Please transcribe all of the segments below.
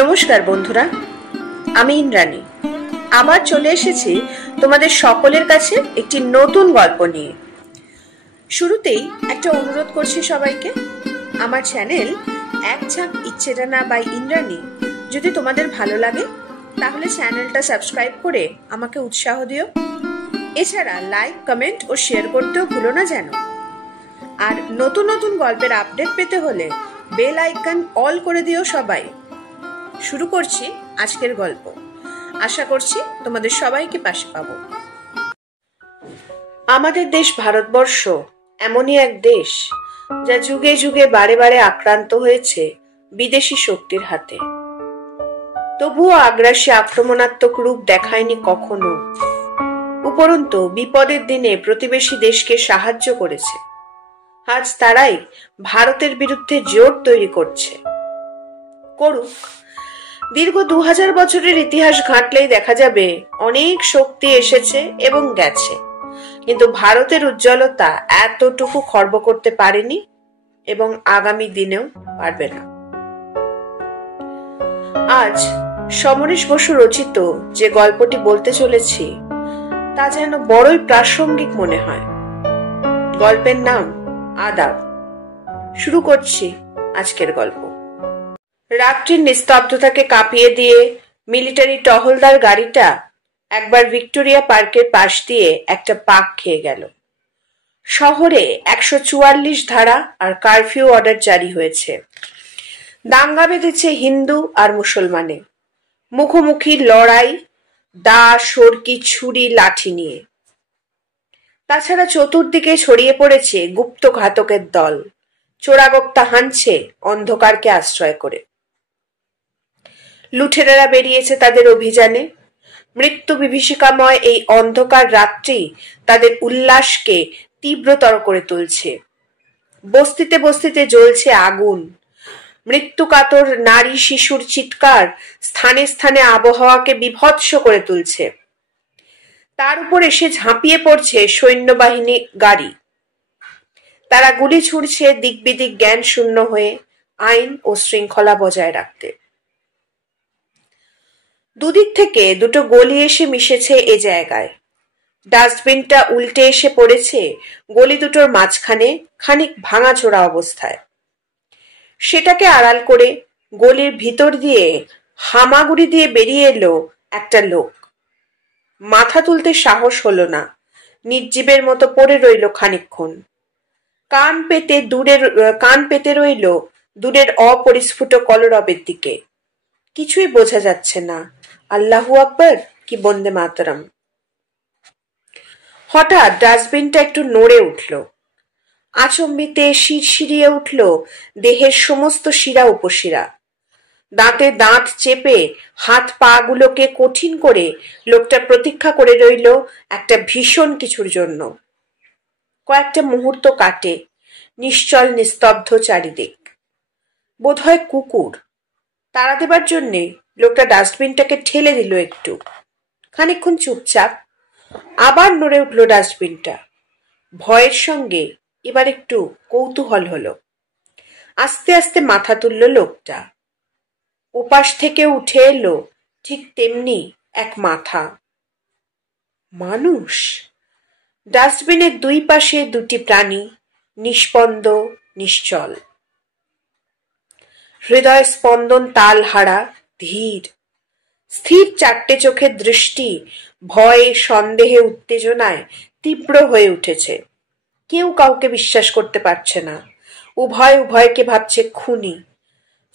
নমস্কার বন্ধুরা, আমি ইন্দ্রাণী আবার চলে এসেছি তোমাদের সকলের কাছে একটি নতুন গল্প নিয়ে। শুরুতেই একটা অনুরোধ করছি সবাইকে, আমার চ্যানেল এক ঝাঁক ইচ্ছেডানা বাই ইন্দ্রাণী যদি তোমাদের ভালো লাগে তাহলে চ্যানেলটা সাবস্ক্রাইব করে আমাকে উৎসাহ দিও। এছাড়া লাইক, কমেন্ট ও শেয়ার করতেও ভুলো না যেন। আর নতুন নতুন গল্পের আপডেট পেতে হলে বেল আইকন অল করে দিও সবাই। শুরু করছি আজকের গল্প। আশা করছি তোমাদের সবাইকে পাশে পাবো। আমাদের দেশ ভারতবর্ষ এমনই এক দেশ যা যুগে যুগে বারে বারে আক্রান্ত হয়েছে বিদেশি শক্তির হাতে, তবুও আগ্রাসী আক্রমণাত্মক রূপ দেখায়নি কখনো। উপরন্তু বিপদের দিনে প্রতিবেশী দেশকে সাহায্য করেছে। আজ তারাই ভারতের বিরুদ্ধে জোট তৈরি করছে। করুক, দীর্ঘ 2000 বছরের ইতিহাস ঘাঁটলেই দেখা যাবে অনেক শক্তি এসেছে এবং গেছে, কিন্তু ভারতের উজ্জ্বলতা এতটুকু খর্ব করতে পারেনি এবং আগামী দিনেও পারবে না। আজ সমরেশ বসু রচিত যে গল্পটি বলতে চলেছি তা যেন বড়ই প্রাসঙ্গিক মনে হয়। গল্পের নাম আদাব। শুরু করছি আজকের গল্প। রাত্রির নিস্তব্ধতাকে কাঁপিয়ে দিয়ে মিলিটারি টহলদার গাড়িটা একবার ভিক্টোরিয়া পার্কের পাশ দিয়ে একটা পাক খেয়ে গেল। শহরে 144 ধারা আর কারফিউ অর্ডার জারি হয়েছে। দাঙ্গা বেঁধেছে হিন্দু আর মুসলমানে, মুখোমুখি লড়াই, দা, সরকি, ছুরি, লাঠি নিয়ে। তাছাড়া চতুর্দিকে ছড়িয়ে পড়েছে গুপ্ত ঘাতকের দল, চোরাগোপ্তা হানছে অন্ধকারকে আশ্রয় করে। লুঠেরারা বেরিয়েছে তাদের অভিযানে। মৃত্যু বিভীষিকাময় এই অন্ধকার রাত্রি তাদের উল্লাসকে তীব্রতর করে তুলছে। বস্তিতে বস্তিতে জ্বলছে আগুন। মৃত্যু কাতর নারী শিশুর চিৎকার স্থানে স্থানে আবহাওয়াকে বিভৎস করে তুলছে। তার উপর এসে ঝাঁপিয়ে পড়ছে সৈন্যবাহিনী গাড়ি। তারা গুলি ছুড়ছে দিক বিদিক জ্ঞান শূন্য হয়ে আইন ও শৃঙ্খলা বজায় রাখতে। দুদিক থেকে দুটো গলি এসে মিশেছে এ জায়গায়। ডাস্টবিনটা উল্টে এসে পড়েছে গলি দুটোর মাঝখানে খানিক ভাঙাচোরা অবস্থায়। সেটাকে আড়াল করে গলির ভিতর দিয়ে হামাগুড়ি দিয়ে বেরিয়ে এলো একটা লোক। মাথা তুলতে সাহস হলো না, নির্জীবের মতো পড়ে রইল খানিকক্ষণ। কান পেতে রইল দূরের অপরিস্ফুট কলরবের দিকে। কিছুই বোঝা যাচ্ছে না, আল্লাহু আকবার কি বন্দে মাতরম। হঠাৎ ডাস্টবিনটা একটু নড়ে উঠল। আচম্বিতে শিরশিরিয়ে উঠল দেহের সমস্ত শিরা উপশিরা। দাঁতে দাঁত চেপে হাত পা গুলোকে কঠিন করে লোকটা প্রতীক্ষা করে রইল একটা ভীষণ কিছুর জন্য। কয়েকটা মুহূর্ত কাটে, নিশ্চল নিস্তব্ধ চারিদিক। বোধহয় কুকুর। তাড়া দেবার জন্যে লোকটা ডাস্টবিনটাকে ঠেলে দিল একটু। খানিকক্ষণ চুপচাপ, আবার নড়ে উঠল ডাস্টবিনটা। ভয়ের সঙ্গে এবার একটু কৌতূহল হলো। আস্তে আস্তে মাথা তুলল লোকটা। ওপাশ থেকে উঠে এলো ঠিক তেমনি এক মাথা। মানুষ। ডাস্টবিনের দুই পাশে দুটি প্রাণী, নিষ্পন্দ, নিশ্চল। হৃদয় স্পন্দন তাল হারা, ধীর, স্থির চারটে চোখের দৃষ্টি ভয়ে, সন্দেহে, উত্তেজনায় তীব্র হয়ে উঠেছে। কেউ কাউকে বিশ্বাস করতে পারছে না। উভয় উভয়কে ভাবছে খুনি।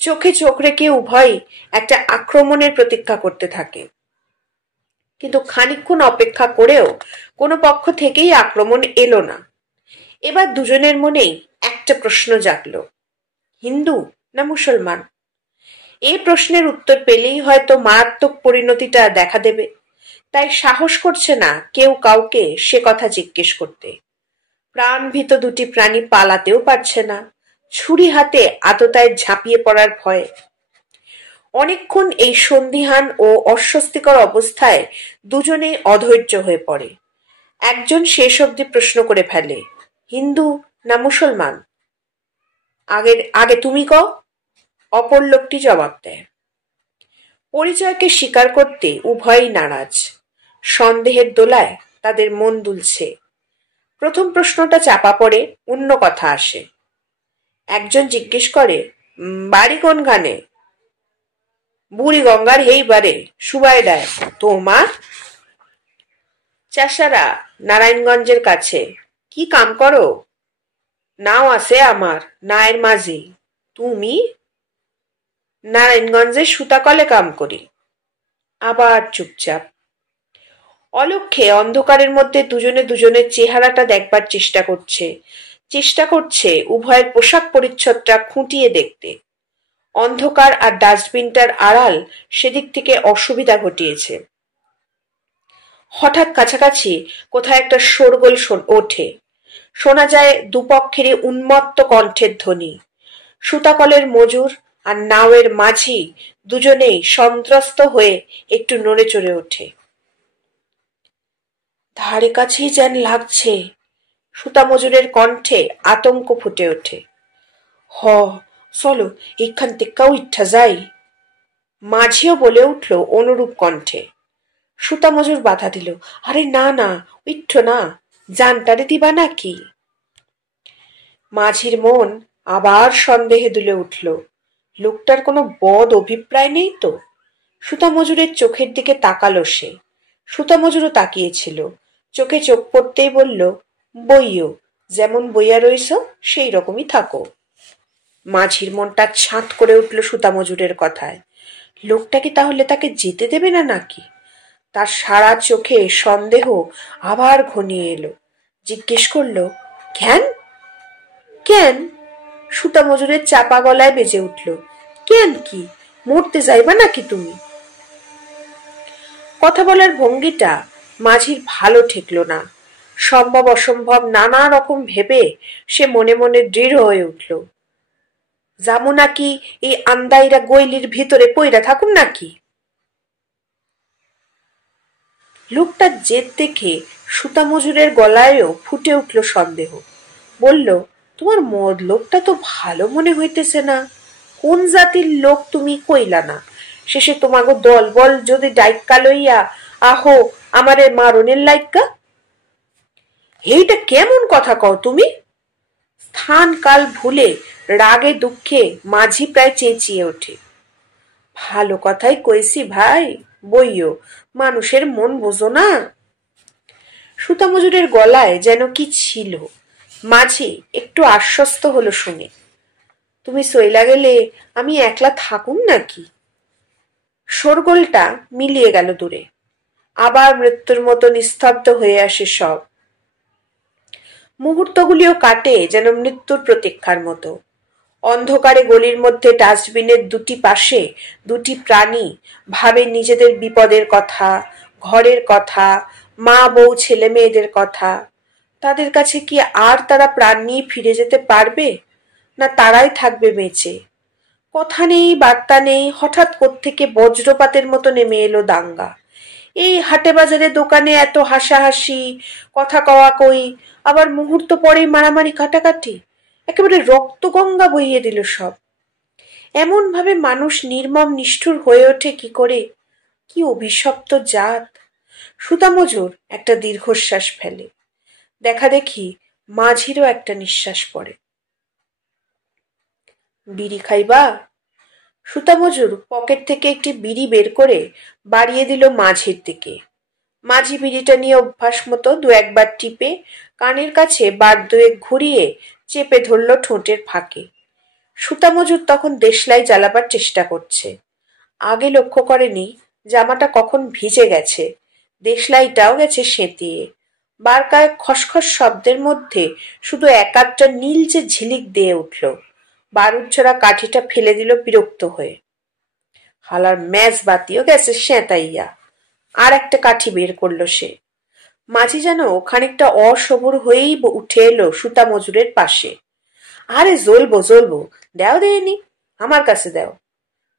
চোখে চোখ রেখে উভয় একটা আক্রমণের প্রতীক্ষা করতে থাকে। কিন্তু খানিকক্ষণ অপেক্ষা করেও কোনো পক্ষ থেকেই আক্রমণ এলো না। এবার দুজনের মনেই একটা প্রশ্ন জাগলো, হিন্দু না মুসলমান? এই প্রশ্নের উত্তর পেলেই হয়তো মারাত্মক পরিণতিটা দেখা দেবে। তাই সাহস করছে না কেউ কাউকে সে কথা জিজ্ঞেস করতে। প্রাণভীত দুটি প্রাণী পালাতেও পারছে না, ছুরি হাতে আততায় ঝাঁপিয়ে পড়ার ভয়ে। অনেকক্ষণ এই সন্দিহান ও অস্বস্তিকর অবস্থায় দুজনেই অধৈর্য হয়ে পড়ে। একজন শেষ অবধি প্রশ্ন করে ফেলে, হিন্দু না মুসলমান? আগে তুমি কও। অপর লোকটি জবাব দেয়, পরিচয়কে স্বীকার করতে উভয়ই নারাজ। সন্দেহের দোলায় তাদের মন দুলছে। প্রথম প্রশ্নটা চাপা পড়ে, অন্য কথা আসে। একজন জিজ্ঞেস করে, বাড়ি কোনখানে? বুড়ি গঙ্গার হেইবারে সুবাইডায়। তোমার? চাষারা নারায়ণগঞ্জের কাছে। কি কাম করো? নাও আছে আমার, নায়ের মাঝি। তুমি? নারায়ণগঞ্জের সুতাকলে কাম করি। আবার চুপচাপ। অলক্ষ্যে অন্ধকারের মধ্যে দুজনে দুজনের চেহারাটা দেখবার চেষ্টা করছে উভয়ের পোশাক পরিচ্ছদটা খুঁটিয়ে দেখতে। অন্ধকার আর ডাস্টবিনটার আড়াল সেদিক থেকে অসুবিধা ঘটিয়েছে। হঠাৎ কাছাকাছি কোথায় একটা শোরগোল ওঠে। শোনা যায় দুপক্ষেরই উন্মত্ত কণ্ঠের ধ্বনি। সুতাকলের মজুর আর নাওয়ের মাঝি দুজনেই সন্ত্রস্ত হয়ে একটু নড়ে চড়ে ওঠে। ধারে কাছেই যেন লাগছে। সুতা মজুরের কণ্ঠে আতঙ্ক ফুটে ওঠে। হ, চলো এখান থেকে উঠা যাই। মাঝিও বলে উঠল অনুরূপ কণ্ঠে। সুতা মজুর বাধা দিল, আরে না না, উঠ্ঠ না, জানটারে দিবা নাকি? মাঝির মন আবার সন্দেহে দুলে উঠল। লোকটার কোনো বদ অভিপ্রায় নেই তো? সুতা মজুরের চোখের দিকে তাকালো সে। সুতা মজুরও তাকিয়েছিল। চোখে চোখ পড়তেই বলল, বইও, যেমন বইয়া রইছ সেই রকমই থাকো। মাঝির মনটা ছাঁত করে উঠল সুতা মজুরের কথায়। লোকটা কি তাহলে তাকে যেতে দেবে না নাকি? তার সারা চোখে সন্দেহ আবার ঘনিয়ে এলো। জিজ্ঞেস করলো, কেন? কেন? সুতা মজুরের চাপা গলায় বেজে উঠল, কেন কি? মরতে যাইবা নাকি তুমি? কথা বলার ভঙ্গিটা মাঝির ভালো ঠেকলো না। সম্ভব অসম্ভব নানা রকম ভেবে সে মনে মনে দৃঢ় হয়ে উঠল। যাবো নাকি এই আন্দাইরা গৈলির ভিতরে পইরা থাকুন নাকি? লোকটার জেদ দেখে সুতা মজুরের গলায়ও ফুটে উঠল সন্দেহ। বলল, তোমার মতলবটা তো ভালো মনে হইতেছে না। কোন জাতির লোক তুমি কইলা না? শেষে তোমাগো দলবল যদি ডাইক্কা লইয়া আহো আমারে মারণের লাইক্কা। এইটা কেমন কথা কও তুমি? স্থান কাল ভুলে রাগে দুঃখে মাঝি প্রায় চেঁচিয়ে ওঠে। ভালো কথাই কইছি ভাই, বইও, মানুষের মন বোঝো না। সুতা মজুরের গলায় যেন কি ছিল। মাঝি একটু আশ্বস্ত হলো শুনে। তুমি সইলা গেলে আমি একলা থাকুম নাকি? শোরগোলটা মিলিয়ে গেল দূরে। আবার মৃত্যুর মতো নিস্তব্ধ হয়ে আসে সব। মুহূর্তগুলিও কাটে যেন মৃত্যুর প্রতীক্ষার মতো। অন্ধকারে গলির মধ্যে ডাস্টবিনের দুটি পাশে দুটি প্রাণী ভাবে নিজেদের বিপদের কথা, ঘরের কথা, মা বউ ছেলে মেয়েদের কথা। তাদের কাছে কি আর তারা প্রাণ নিয়ে ফিরে যেতে পারবে, না তারাই থাকবে বেঁচে? কথা নেই বার্তা নেই, হঠাৎ কোত্থেকে বজ্রপাতের মতো নেমে এলো দাঙ্গা। এই হাটে বাজারে দোকানে এত হাসাহাসি, কথা কওয়া কই, আবার মুহূর্ত পরেই মারামারি কাটাকাটি। একেবারে রক্তগঙ্গা বইয়ে দিল সব। এমন ভাবে মানুষ নির্মম নিষ্ঠুর হয়ে ওঠে কি করে? কি অভিশপ্ত জাত! সুতা মজুর একটা দীর্ঘশ্বাস ফেলে। দেখা দেখি মাঝিরও একটা নিঃশ্বাস পড়ে। বিড়ি খাইবা? সুতা মজুর পকেট থেকে একটি বিড়ি বের করে বাড়িয়ে দিল মাঝির দিকে। মাঝি বিড়িটা নিয়ে অভ্যাস মতো দু একবার টিপে কানের কাছে বার দুয়েক ঘুরিয়ে চেপে ধরল ঠোঁটের ফাঁকে। সুতা মজুর তখন দেশলাই জ্বালাবার চেষ্টা করছে। আগে লক্ষ্য করেনি জামাটা কখন ভিজে গেছে। দেশলাইটাও গেছে সেঁতিয়ে। বার কয়েক খসখস শব্দের মধ্যে শুধু একাধটা নীলচে ঝিলিক দিয়ে উঠল। বারুদ ছোড়া কাঠিটা ফেলে দিল বিরক্ত হয়ে। হালার ম্যাচ বাতিও গেছে সেঁতাইয়া। আর একটা কাঠি বের করলো সে। মাঝি যেন খানিকটা অসবুর হয়েই উঠে এলো সুতা মজুরের পাশে। আরে জ্বলবো, দেও দেয়নি, আমার কাছে দেও।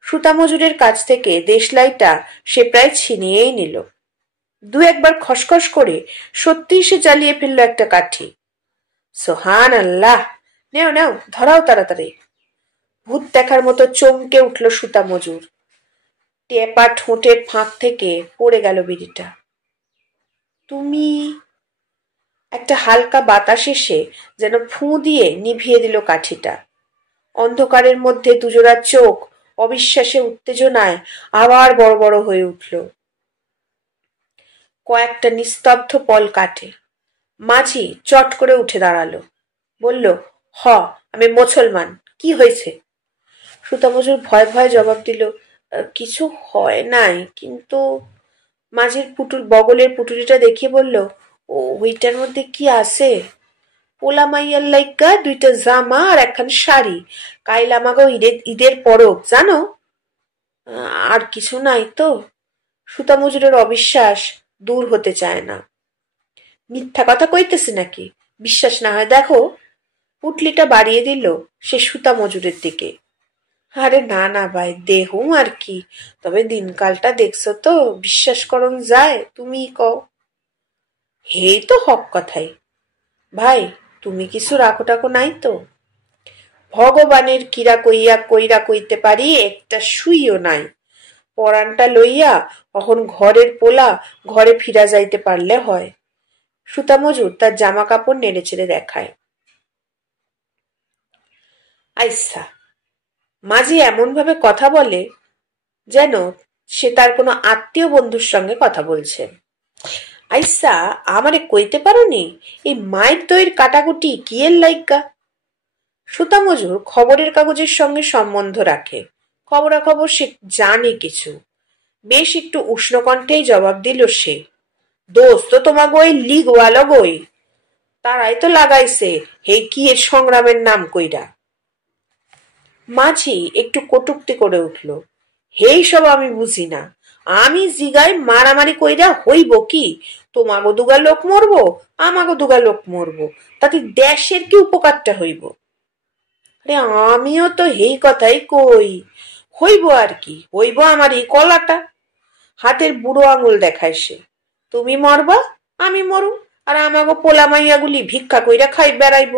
সুতা মজুরের কাছ থেকে দেশলাইটা সে প্রায় ছিনিয়েই নিল। দু একবার খসখস করে সত্যিই সে জ্বালিয়ে ফেললো একটা কাঠি। সোহান আল্লাহ! নেও নেও, ধরাও তাড়াতাড়ি। ভূত দেখার মতো চমকে উঠল সুতা মজুর। টেপা ঠোঁটের ফাঁক থেকে পড়ে গেল বিড়িটা। তুমি? একটা হালকা বাতাস এসে যেন ফুঁ দিয়ে নিভিয়ে দিল কাঠিটা। অন্ধকারের মধ্যে দুজোড়া চোখ অবিশ্বাসে উত্তেজনায় আবার বড় বড় হয়ে উঠল। কয়েকটা নিস্তব্ধ পল কাটে। মাঝি চট করে উঠে দাঁড়ালো, বলল, হ, আমি মুসলমান, কি হয়েছে? সুতামজুর ভয় ভয়ে জবাব দিল, কিছু হয় নাই, কিন্তু মাঝির বগলের পুটুলিটা দেখিয়ে বলল, ওইটার মধ্যে কি আছে? পোলা মাইয়ার লাইগা 2টা জামা আর একখান শাড়ি, কাইল আমাগো ঈদের পরব, জানো? আর কিছু নাই তো? সুতামজুরের অবিশ্বাস দূর হতে চায় না। মিথ্যা কথা কইতেছে নাকি? বিশ্বাস না হয় দেখো। পুটলিটা বাড়িয়ে দিল সে সুতামজুরের দিকে। আরে না না ভাই, দেহুম আর কি, তবে দিনকালটা দেখছো তো, বিশ্বাস করন যায়? তুমি কও। হেই তো হক কথাই। ভাই, তুমি কিছু রাখো টাকো নাই তো? ভগবানের কিরা কইরা কইতে পারি, একটা শুইও নাই। পরানটা লইয়া এখন ঘরের পোলা ঘরে ফিরা যাইতে পারলে হয়। সুতামজুর তার জামা কাপড় নেড়ে চেড়ে দেখায়। আইসা, মাঝি এমন ভাবে কথা বলে যেন সে তার কোনো আত্মীয় বন্ধুর সঙ্গে কথা বলছে। আইসা, আমারে কইতে পারোনি এই মায়ের দইয়ের কাটাকুটি কি এর লাইগা? সুতামজুর খবরের কাগজের সঙ্গে সম্বন্ধ রাখে, খবরাখবর সে জানে কিছু। বেশ একটু উষ্ণ কণ্ঠেই জবাব দিল সে, দোস্ত তোমাকে ওই লিগওয়ালা গই, তারাই তো লাগাইছে হেই কি এর সংগ্রামের নাম কইরা। মাঝি একটু কটূক্তি করে উঠল, হেই সব আমি বুঝি না। আমি জিগায় মারামারি কইরা হইব কি? তোমাগো দুগা লোক মরবো, আমাগো দুগা লোক মরবো, তাতে দেশের কি উপকারটা হইব? আরে আমিও তো হেই কথাই কই, হইব আর কি, হইব আমার এই কলাটা। হাতের বুড়ো আঙুল দেখায় সে। তুমি মরবা, আমি মরু, আর আমাগো পোলা মাইয়াগুলি ভিক্ষা কইরা খাই বেড়াইব।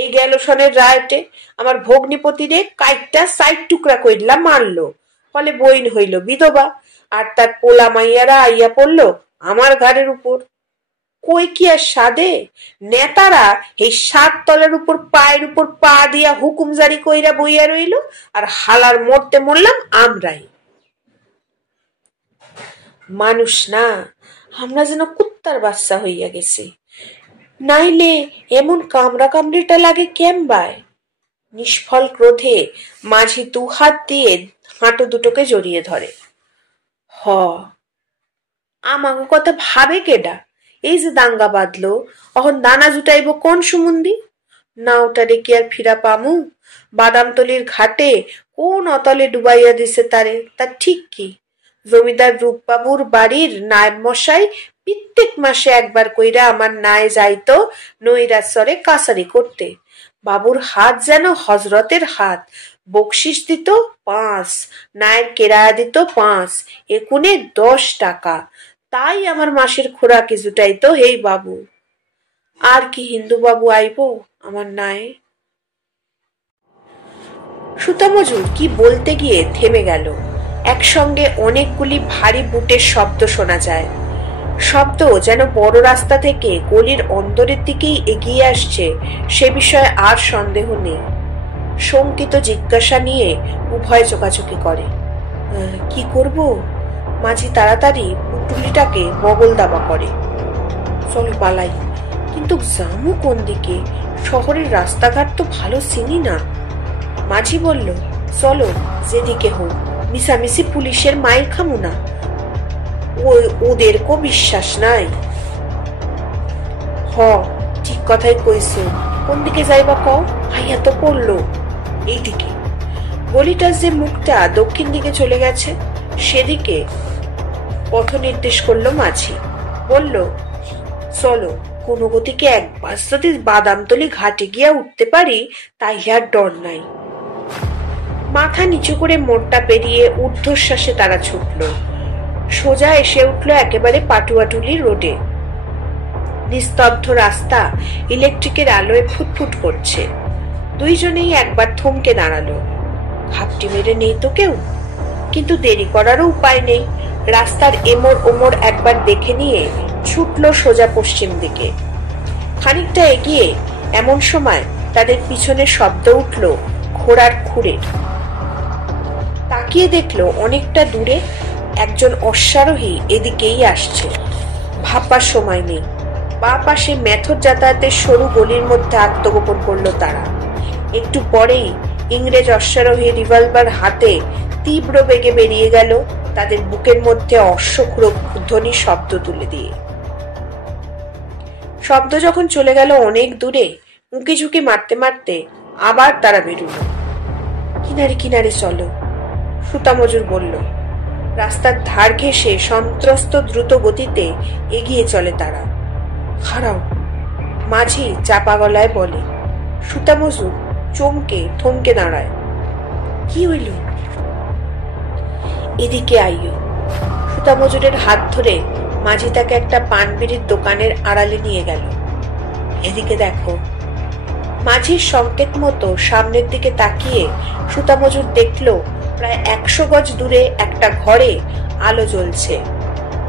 এই গেল সনের রায়টে আমার ভগ্নিপতিরে কাইটটা 4 টুকরা কইলা মারলো, ফলে বইন হইল বিধবা, আর তার পোলা মাইয়ারা আইয়া পড়ল আমার ঘাড়ের উপর। কই কি আর সাদে? নেতারা এই 7 তলার উপর পায়ের উপর পা দিয়া হুকুম জারি কইরা বইয়া রইল, আর হালার মরতে মরলাম আমরাই। মানুষ না, আমরা যেন কুত্তার বাচ্চা হইয়া গেছি। নাইলে এমন কামড়া কামড়িটা লাগে কেমবায়? নিষ্ফল ক্রোধে মাঝি 2 হাত দিয়ে হাঁটু দুটোকে জড়িয়ে ধরে। হ, আমাগো কথা ভাবে কেডা? এই যে দাঙ্গা বাঁধলো, অহন দানা জুটাইব কোন সুমন্দি? নাওটারে কি আর ফিরা পামু? বাদামতলির ঘাটে কোন অতলে ডুবাইয়া দিছে তারে, তার ঠিক কি? জমিদার রূপবাবুর বাড়ির নায়েব মশাই প্রত্যেক মাসে একবার কইরা আমার নায়ে যাইতো নৈরাশ্বরে কাছারি করতে। বাবুর হাত যেন হজরতের হাত, বকশিস দিত 5, নায়ের কেরায়া দিত 5, একুনে 10 টাকা। তাই আমার মাসের খোরাকি জুটাইতো হেই বাবু। আর কি হিন্দু বাবু আইব আমার নায়ে? সুতামজুর কি বলতে গিয়ে থেমে গেল। একসঙ্গে অনেকগুলি ভারী বুটের শব্দ শোনা যায়, শব্দ যেন বড় রাস্তা থেকে গলির অন্দরের দিকেই এগিয়ে আসছে, সে বিষয়ে আর সন্দেহ নেই। শঙ্কিত জিজ্ঞাসা নিয়ে উভয় চোকাচোকি করে। কি করব? মাঝি তাড়াতাড়ি পুটুলিটাকে বগল দাবা করে। চলো পালাই, কিন্তু যামু কোন দিকে? শহরের রাস্তাঘাট তো ভালো চিনি না। মাঝি বলল, চলো যেদিকে হোক, মিশামিশি পুলিশের মাইর খামু না, ওদেরকেও বিশ্বাস নাই। হ, ঠিক কথাই কইছ। কোন দিকে যাইবা কও? ভাইয়া তো পড়লো এইদিকে। গলিটার যে মুখটা দক্ষিণ দিকে চলে গেছে, সেদিকে পথ নির্দেশ করলো মাঝি। বলল, চলো, কোনো গতিকে একবার যদি বাদামতলি ঘাটে গিয়া উঠতে পারি, তাই আর ডর নাই। মাথা নিচু করে মোড়টা পেরিয়ে ঊর্ধ্বশ্বাসে তারা ছুটল। সোজা এসে উঠল একেবারে পাটুয়াটুলি রোডে। নিস্তব্ধ রাস্তা ইলেকট্রিকের আলোয় ফুটফুট করছে। দুইজনেই একবার থমকে দাঁড়ালো। ঘাপটি মেরে নেই তো কেউ? কিন্তু দেরি করারও উপায় নেই। রাস্তার এমর ওমর একবার দেখে নিয়ে ছুটল সোজা পশ্চিম দিকে। খানিকটা এগিয়ে এমন সময় তাদের পিছনে শব্দ উঠল ঘোড়ার খুঁড়ের। তাকিয়ে দেখলো অনেকটা দূরে একজন অশ্বারোহী এদিকেই আসছে। ভাববার সময় নেই। বা পাশে মেথর যাতায়াতের সরু গলির মধ্যে আত্মগোপন করলো তারা। একটু পরেই ইংরেজ অশ্বারোহী রিভলভার হাতে তীব্র বেগে বেরিয়ে গেল তাদের বুকের মধ্যে অশ্বক্ষুরধ্বনি শব্দ তুলে দিয়ে। শব্দ যখন চলে গেল অনেক দূরে, উঁকি ঝুঁকি মারতে মারতে আবার তারা বেরুল। কিনারে কিনারে চলো, সুতা মজুর বলল। রাস্তার ধার ঘেঁষে সন্ত্রস্ত দ্রুত গতিতে এগিয়ে চলে তারা। খাড়াও, মাঝি চাপা গলায় বলে। সুতা মজুর চমকে থমকে দাঁড়ায়। কি হইল? এদিকে আইও। সুতা মজুরের হাত ধরে মাঝি তাকে একটা পান বিড়ির দোকানের আড়ালে নিয়ে গেল। এদিকে দেখো। মাঝির সংকেত মতো সামনের দিকে তাকিয়ে সুতা মজুর দেখল প্রায় 100 গজ দূরে একটা ঘরে আলো জ্বলছে।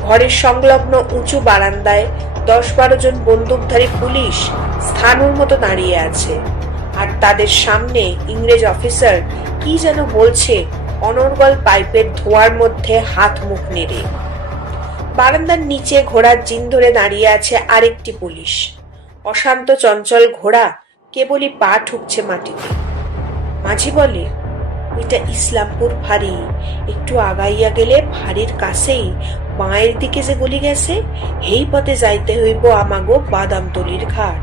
ঘরের সংলগ্ন উঁচু বারান্দায় 10-12 জন বন্দুকধারী পুলিশ স্থানুর মতো দাঁড়িয়ে আছে, আর তাদের সামনে ইংরেজ অফিসার কি যেন বলছে অনর্গল পাইপের ধোঁয়ার মধ্যে হাত মুখ নেড়ে। বারান্দার নিচে ঘোড়ার জিন ধরে দাঁড়িয়ে আছে আরেকটি পুলিশ। অশান্ত চঞ্চল ঘোড়া কেবলই পা ঠুকছে মাটিতে। মাঝি বলে, ওইটা ইসলামপুর ফাঁড়ি। একটু আগাইয়া গেলে ফাঁড়ির কাছেই বাঁয়ের দিকে যে গলি গেছে, এই পথে যাইতে হইব আমাগো বাদামতলির ঘাট।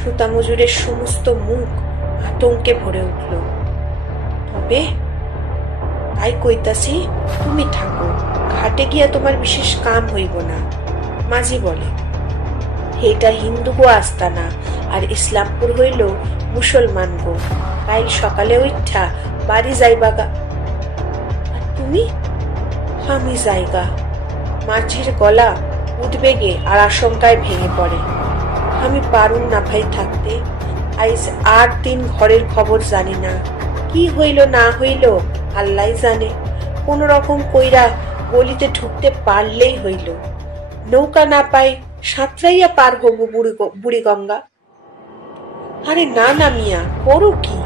সুতা মজুরের সমস্ত মুখ আতঙ্কে ভরে উঠল। তবে তাই কইতাছি, তুমি থাকো, ঘাটে গিয়া তোমার বিশেষ কাম হইব না। মাঝি বলে, এটা হিন্দু গো আস্তানা, আর ইসলামপুর হইল মুসলমান গো। কাল সকালে উঠা বাড়ি যাইবা গা। আর তুমি? আমি যাইগা। মাঝির গলা উদ্বেগে আর আশঙ্কায় ভেঙে পড়ে। আমি পারুম না ভাই থাকতে। আইজ 8 দিন ঘরের খবর জানি না। কি হইল না হইল আল্লাহ জানে। কোন রকম কইরা গলিতে ঢুকতে পারলেই হইল। নৌকা না পাই সাঁতরাইয়া পার হব বুড়ি গঙ্গা। আরে না না মিয়া, করো কি?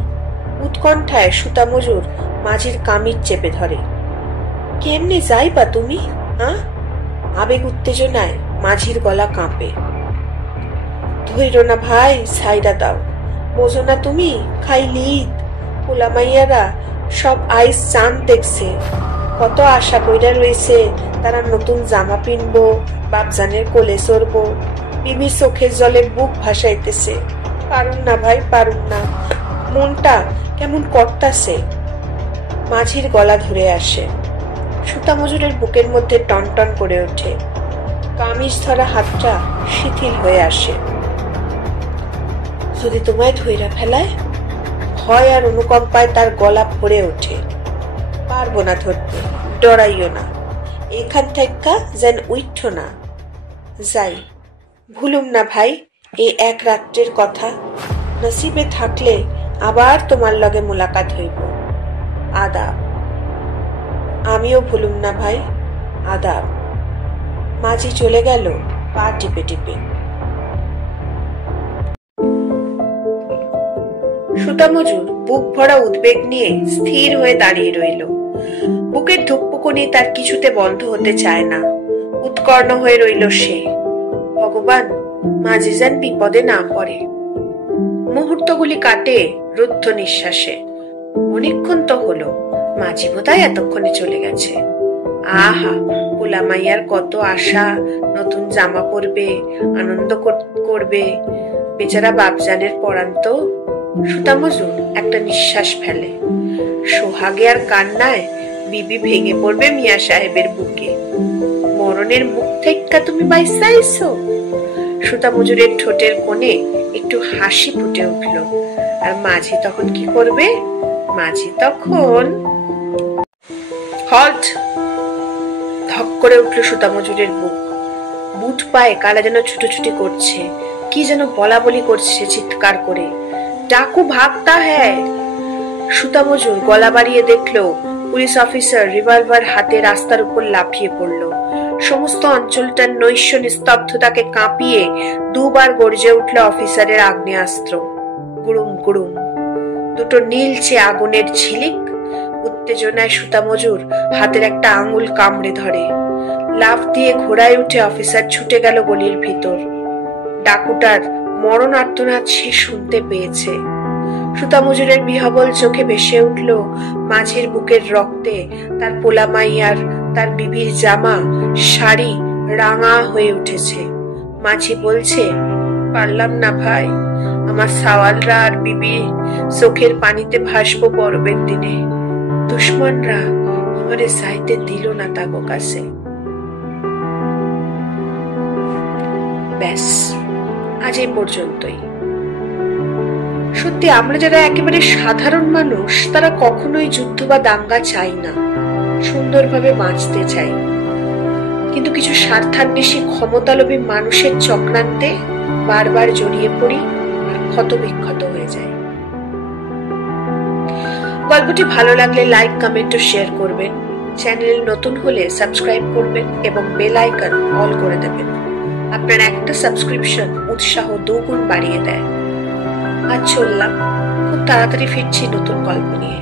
উৎকণ্ঠায় সুতা মজুর মাঝির কামিজ চেপে ধরে। কেমনে যাইবা তুমি? আবেগ উত্তেজনায় মাঝির গলা কাঁপে। ধৈর্য না ভাই, ছাইরা দাও। বোঝো না তুমি? খাইলি পোলামাইয়ারা সব আইস চাঁদ দেখছে। কত আশা কইরা রয়েছে তারা নতুন জামা পিনবো, বাপজানের কোলে চড়বো। বিবির চোখের জলে বুক ভাসাইতেছে। পারুম না ভাই, পারুম না। মনটা কেমন করতাছে। মাঝির গলা ধরে আসে। সুতা মজুরের বুকের মধ্যে টনটন করে ওঠে। কামিজ ধরা হাতটা শিথিল হয়ে আসে। যদি তোমায় ধইরা ফেলায়? ভয় আর অনুকম্পায় তার গলা ভরে ওঠে। পারবো না ধরতে, ডরাইও না। এখান থেকে যেন উঠছ না। যাই, ভুলুম না ভাই এই এক রাত্রের কথা। নসিবে থাকলে আবার তোমার লগে মোলাকাত হইব। আদাব। আমিও ভুলুম না ভাই, আদাব। মাঝি চলে গেল পা টিপে টিপে। সুতা মজুর বুক ভরা উদ্বেগ নিয়ে স্থির হয়ে দাঁড়িয়ে রইল। বুকের ধুকপুকুনি তার কিছুতে বন্ধ হতে চায় না। উৎকর্ণ হয়ে রইল সে। ভগবান, মাঝি যেন বিপদে না পড়ে। মুহূর্তগুলি কাটে রুদ্ধ নিঃশ্বাসে। অনেকক্ষণ তো হলো, মাঝি বোধহয় এতক্ষণে চলে গেছে। আহা, পোলামাইয়ার কত আশা, নতুন জামা পরবে, আনন্দ করবে। বেচারা বাপজানের পরান তো। সুতা মজুর একটা নিঃশ্বাস ফেলে। সোহাগে আর কান্নায় বিবি ভেঙে পড়বে মিয়া সাহেবের বুকে। মরণের মুখ থেকে তুমি বাইসা আইছো। সুতা মজুরের ঠোঁটের কোণে একটু হাসি ফুটে উঠল। আর মাঝি তখন কি করবে? মাঝি তখন হল্ট! ধক করে উঠল সুতা মজুরের বুক। বুট পায়ে কারা যেন ছুটোছুটি করছে, কি যেন বলা বলি করছে চিৎকার করে। ডাকু ভাগতা হ্যায়। সুতা মজুর গলা বাড়িয়ে দেখলো পুলিশ অফিসার রিভলভার হাতে রাস্তার উপর লাফিয়ে পড়ল। সমস্ত অঞ্চলটার নৈশ নিস্তব্ধতাকে কাঁপিয়ে দুবার গর্জে উঠল অফিসারের আগ্নেয়াস্ত্র। গুড়ুম গুড়ুম, দুটো নীলচে আগুনের ঝিলিক। উত্তেজনায় সুতা মজুর হাতের একটা আঙুল কামড়ে ধরে। লাফ দিয়ে ঘোড়ায় উঠে অফিসার ছুটে গেল গলির ভিতর। ডাকুটার মরণ আর্তনাদ সে শুনতে পেয়েছে। সুতা মজুরের বিহবল চোখে ভেসে উঠল মাঝির বুকের রক্তে তার পোলামাইয়ার, তার বিবির জামা শাড়ি রাঙা হয়ে উঠেছে। মাঝি বলছে, পারলাম না ভাই, আমার সাওয়ালরা আর বিবি চোখের পানিতে ভাসবো পরবের দিনে। দুশ্মনরা আমারে যাইতে দিল না তাগো কাছে। ব্যাস, আজ এই পর্যন্তই। সত্যি আমরা যারা একেবারে সাধারণ মানুষ, তারা কখনোই যুদ্ধ বা দাঙ্গা চাই না, সুন্দরভাবে বাঁচতে চাই। কিন্তু কিছু স্বার্থান্বেষী ক্ষমতালোভী মানুষের চক্রান্তে বারবার জড়িয়ে পড়ি আর ক্ষতবিক্ষত হয়ে যায়। গল্পটি ভালো লাগলে লাইক, কমেন্ট ও শেয়ার করবেন। চ্যানেল নতুন হলে সাবস্ক্রাইব করবেন এবং বেল আইকন অল করে দেবেন। আপনার একটা সাবস্ক্রিপশন উৎসাহ দুগুণ বাড়িয়ে দেয়। আজ চললাম, খুব তাড়াতাড়ি ফিরছি নতুন গল্প নিয়ে।